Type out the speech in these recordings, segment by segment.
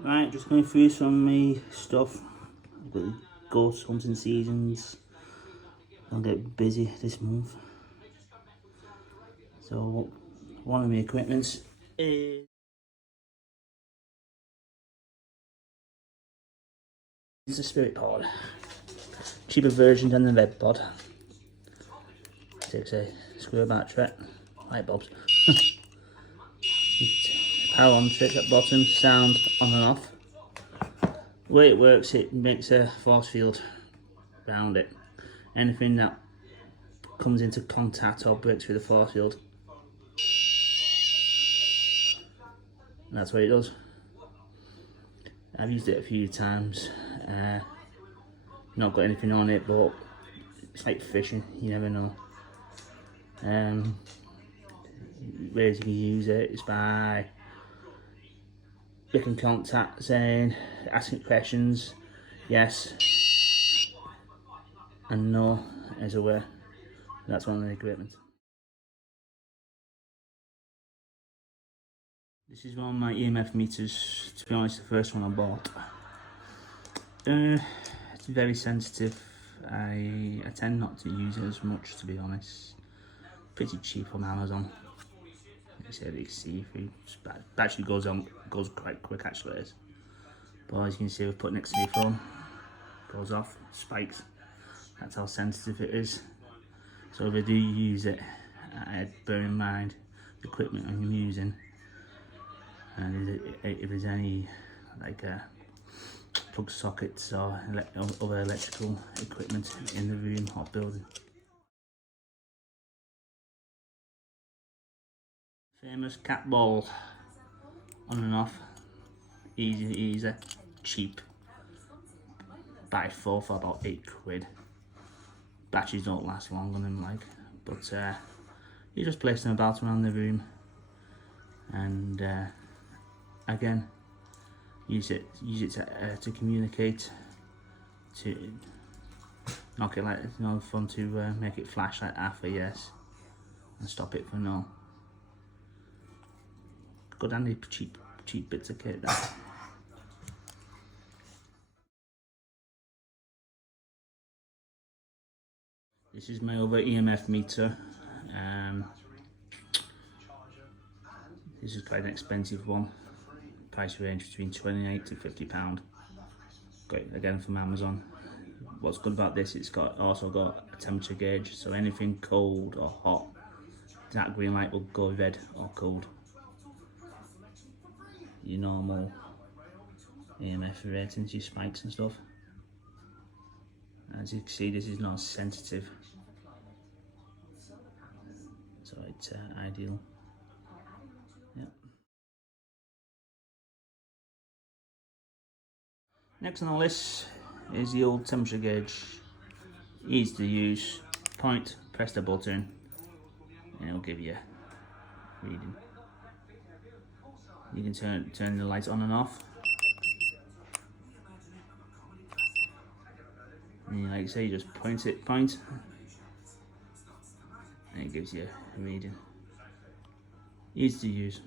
Right, just going through some of my stuff. I've got the ghost hunting seasons. I'll get busy this month. So one of my equipments is a spirit pod. Cheaper version than the red pod. Takes a square battery, light bulbs. Power on switch at bottom, sound on and off. The way it works, it makes a force field around it. Anything that comes into contact or breaks through the force field, and that's what it does. I've used it a few times. Not got anything on it, but it's like fishing, you never know. Ways you can use it is by making contact, saying, asking questions, yes and no as a way. That's one of the equipment. This is one of my EMF meters, to be honest, the first one I bought. It's very sensitive. I tend not to use it as much, to be honest. Pretty cheap on Amazon. It's heavy, see-through. Battery goes quite quick actually. But as you can see, we've put next to my phone. Goes off, spikes. That's how sensitive it is. So if I do use it, bear in mind the equipment I'm using, and if there's any like plug sockets or other electrical equipment in the room or building. Famous cat ball, on and off, easy, cheap. Buy 4 for about £8. Batteries don't last long on them, like, but you just place them about around the room, and again, use it to communicate, to knock it like, fun to make it flash like A for yes, and stop it for no. Good handy cheap bits of kit that. This is my other EMF meter. This is quite an expensive one. Price range between £28 to £50. Got it again from Amazon. What's good about this, it's also got a temperature gauge, so anything cold or hot, that green light will go red or cold. Your normal EMF ratings, your spikes and stuff. As you can see, this is not sensitive, so it's ideal. Yep. Next on the list is the old temperature gauge. Easy to use. Point, press the button, and it'll give you a reading. You can turn the lights on and off. And like I say, you just point, and it gives you a reading. Easy to use.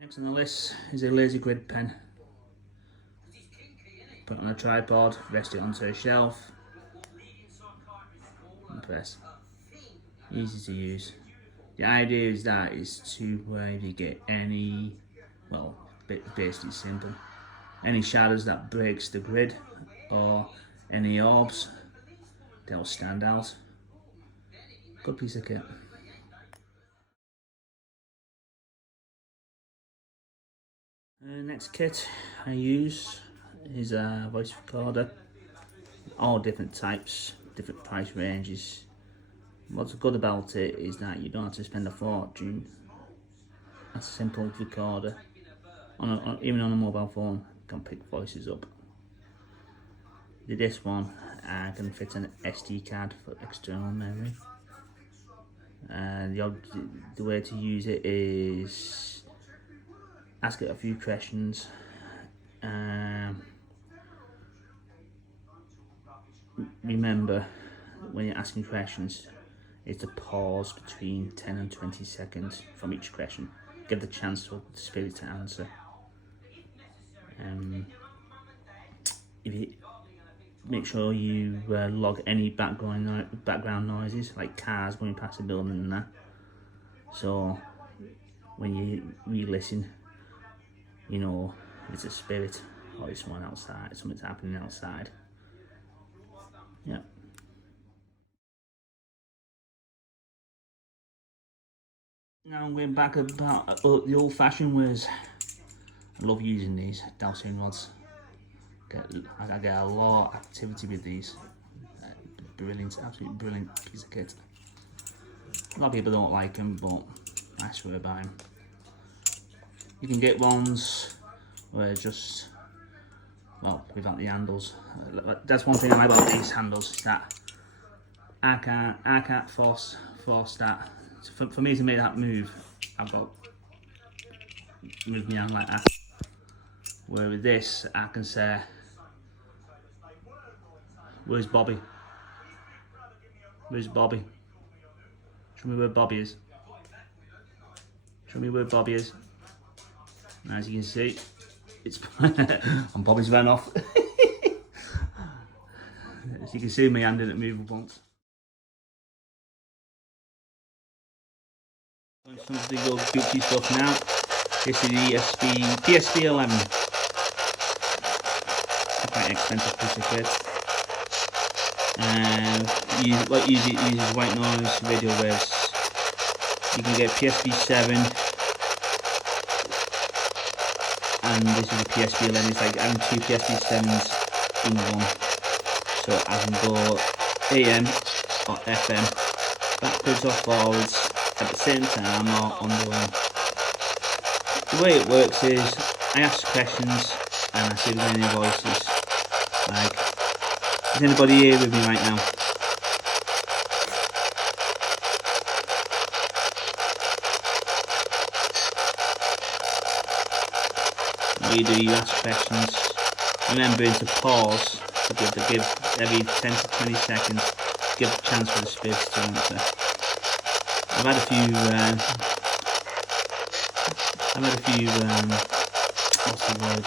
Next on the list is a laser grid pen. Put it on a tripod, rest it onto a shelf, and press. Easy to use. The idea is to if you get any, well, basically simple, any shadows that breaks the grid or any orbs, they'll stand out. Good piece of kit. Next kit I use is a voice recorder. All different types, different price ranges. What's good about it is that you don't have to spend a fortune. That's a simple recorder. Even on a mobile phone, you can pick voices up. This one can fit an SD card for external memory. And the way to use it is ask it a few questions, remember when you're asking questions is to pause between 10 and 20 seconds from each question. Give the chance for the spirit to answer. If you make sure you log any background noises like cars going past the building and that. So when you re-listen, you know it's a spirit or it's someone outside, something's happening outside. Yeah. Now I'm going back about the old-fashioned ways. I love using these dowsing rods. I get a lot of activity with these. Brilliant, absolutely brilliant piece of kit. A lot of people don't like them, but I swear by them. You can get ones where just, well, without the handles. That's one thing I like about these handles, is that I can't force that. For me to make that move, I've got to move my hand like that. Where with this, I can say, where's Bobby? Where's Bobby? Show me where Bobby is. Show me where Bobby is. And as you can see, it's and Bobby's ran off. As you can see, my hand didn't move once. Some of the old Gucci stuff now. This is the PSP 11. It's a quite expensive piece of kit. What uses white noise radio waves. You can get PSP 7, and this is a PSP 11. It's like having two PSP 7s in one. So I can go AM or FM, backwards or forwards at the same time or on the way. The way it works is I ask questions and I see if there's any voices. Like, is anybody here with me right now? What you ask questions, remembering to pause to give every 10 to 20 seconds, give a chance for the spirits to answer. I've had a few what's the word?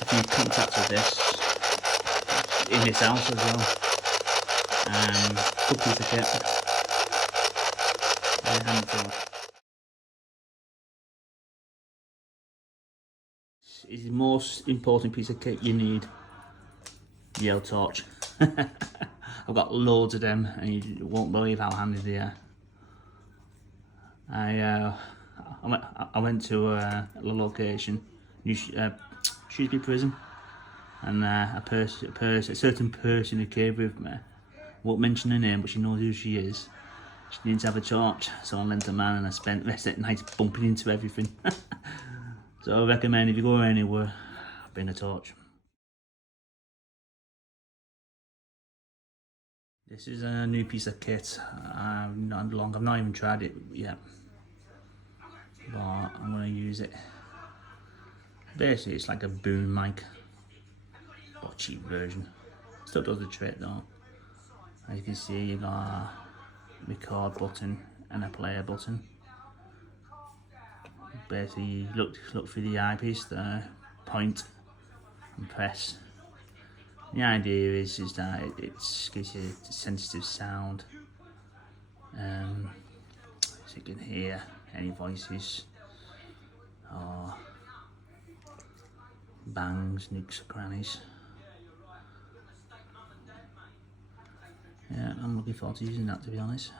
A few contacts with this in this house as well. Good piece of kit. Very handy to have. Is the most important piece of kit you need. Yale torch. I've got loads of them and you won't believe how handy they are. I went to a location, Shrewsbury Prison, and a certain person who came with me, won't mention her name but she knows who she is. She needs to have a torch, so I lent a man and I spent the rest of the night bumping into everything. So I recommend if you go anywhere, bring a torch. This is a new piece of kit. I've not even tried it yet, but I'm going to use it. Basically, it's like a boom mic, but cheap version. Still does the trick though. As you can see, you got a record button and a player button. Basically, you look through the eyepiece, the point, and press. The idea is that it gives you a sensitive sound, so you can hear any voices or bangs, nooks, or crannies. Yeah, I'm looking forward to using that, to be honest.